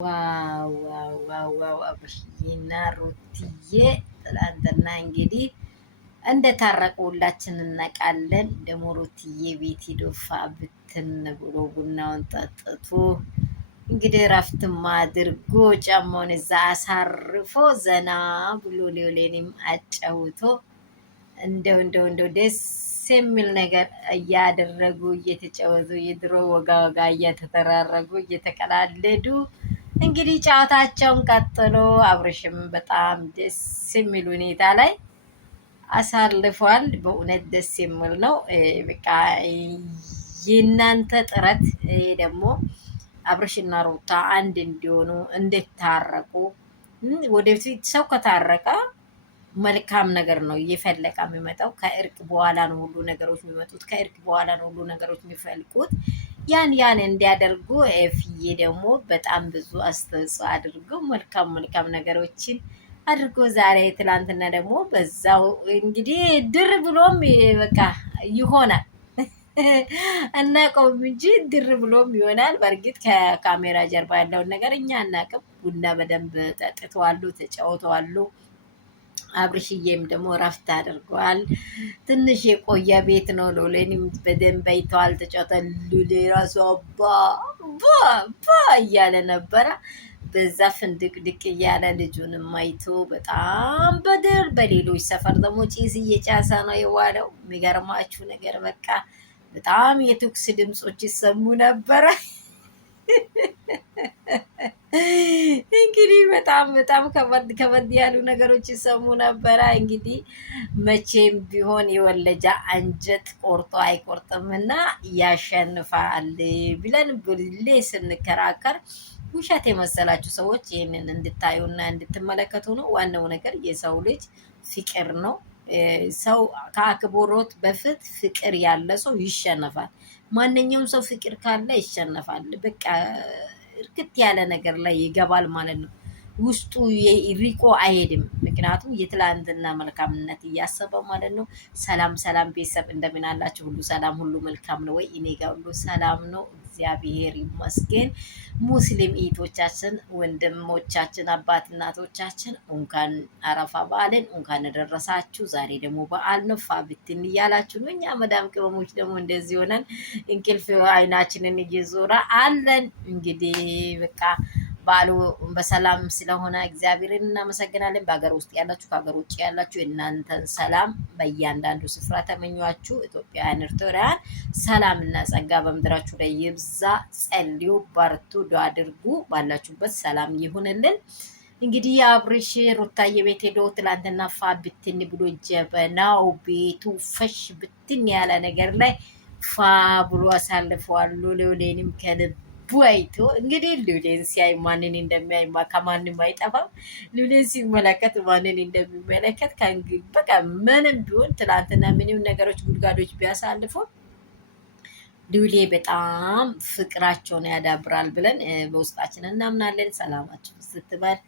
ዋው ዋው ዋው ዋው! አብርሽዬና ሩትዬ ትላንትና እንግዲህ እንደታረቁ ሁላችን እናውቃለን። ደግሞ ሩትዬ ቤት ሄዶ ፋ ብትን ብሎ ቡናውን ጠጥቶ እንግዲህ እረፍትም አድርጎ ጫማውን እዛ አሳርፎ ዘና ብሎ ሌሌንም አጫውቶ እንደው ደስ የሚል ነገር እያደረጉ እየተጫወቱ የድሮ ወጋ ወጋ እየተተራረጉ እየተቀላለዱ እንግዲህ ጨዋታቸውን ቀጥሎ አብርሽም በጣም ደስ የሚል ሁኔታ ላይ አሳልፏል። በእውነት ደስ የሚል ነው። በቃ የእናንተ ጥረት ደግሞ አብርሽና ሩታ አንድ እንዲሆኑ እንድታረቁ ወደፊት ሰው ከታረቀ መልካም ነገር ነው እየፈለቀ የሚመጣው። ከእርቅ በኋላ ነው ሁሉ ነገሮች የሚመጡት። ከእርቅ በኋላ ነው ሁሉ ነገሮች የሚፈልቁት። ያን እንዲያደርጉ ኤፍዬ ደግሞ በጣም ብዙ አስተዋጽኦ አድርጎ መልካም ነገሮችን አድርጎ ዛሬ ትላንትና ደግሞ በዛው እንግዲህ ድር ብሎም በቃ ይሆናል እናቀውም እንጂ ድር ብሎም ይሆናል። በእርግጥ ከካሜራ ጀርባ ያለውን ነገር እኛ አናቅም። ቡና በደንብ ጠጥተዋሉ፣ ተጫውተዋሉ። አብርሽዬም ደግሞ እረፍት አድርገዋል። ትንሽ የቆየ ቤት ነው። ሎሌንም በደንብ አይተዋል፣ ተጫውተዋል። ሉሌ ራሱ ባ እያለ ነበረ። በዛ ፍንድቅ ድቅ እያለ ልጁንም አይቶ በጣም በሌሎች ሰፈር ደግሞ ጭስ እየጫሰ ነው የዋለው። የሚገርማችሁ ነገር በቃ በጣም የትኩስ ድምፆች ይሰሙ ነበረ። እንግዲህ በጣም ከበድ ያሉ ነገሮች ይሰሙ ነበረ። እንግዲህ መቼም ቢሆን የወለጃ አንጀት ቆርጦ አይቆርጥም እና ያሸንፋል ብለን ብሌ ስንከራከር ውሸት የመሰላችሁ ሰዎች ይህንን እንድታዩና እንድትመለከቱ ነው። ዋናው ነገር የሰው ልጅ ፍቅር ነው። ሰው ከአክብሮት በፊት ፍቅር ያለ ሰው ይሸነፋል። ማንኛውም ሰው ፍቅር ካለ ይሸነፋል። በቃ እርክት ያለ ነገር ላይ ይገባል ማለት ነው። ውስጡ ሪቆ አይሄድም። ምክንያቱም የትላንትና መልካምነት እያሰበ ማለት ነው። ሰላም ቤተሰብ እንደምን አላችሁ? ሁሉ ሰላም፣ ሁሉ መልካም ነው ወይ? እኔ ጋር ሁሉ ሰላም ነው፣ እግዚአብሔር ይመስገን። ሙስሊም እህቶቻችን፣ ወንድሞቻችን፣ አባት እናቶቻችን እንኳን አረፋ በዓልን እንኳን ደረሳችሁ። ዛሬ ደግሞ በዓል ነው። ፋብትን እያላችሁ ነው። እኛ መዳም ቅመሞች ደግሞ እንደዚህ ሆነን እንቅልፍ አይናችንን እየዞረ አለን። እንግዲህ በቃ በዓሉ በሰላም ስለሆነ እግዚአብሔርን እናመሰግናለን። በሀገር ውስጥ ያላችሁ ከሀገር ውጭ ያላችሁ የእናንተን ሰላም በእያንዳንዱ ስፍራ ተመኟችሁ። ኢትዮጵያውያን ኤርትራውያን ሰላም እና ጸጋ በምድራችሁ ላይ ይብዛ። ጸልዩ፣ በርቱ፣ ዱዓ አድርጉ። ባላችሁበት ሰላም ይሁንልን። እንግዲህ የአብርሽ ሩታዬ ቤት ሄዶ ትላንትና ፋ ብትን ብሎ ጀበናው ቤቱ ፈሽ ብትን ያለ ነገር ላይ ፋ ብሎ አሳልፈዋል። ሎሌንም ከልብ አይቶ እንግዲህ ሉሌን ሲያይ ማንን እንደሚያይ ከማንም አይጠፋም። ሉሌን ሲመለከት ማንን እንደሚመለከት በቃ ምንም ቢሆን ትላንትና ምንም ነገሮች ጉድጋዶች ቢያሳልፉ ሉሌ በጣም ፍቅራቸውን ያዳብራል ብለን በውስጣችን እናምናለን። ሰላማችሁ ስትባል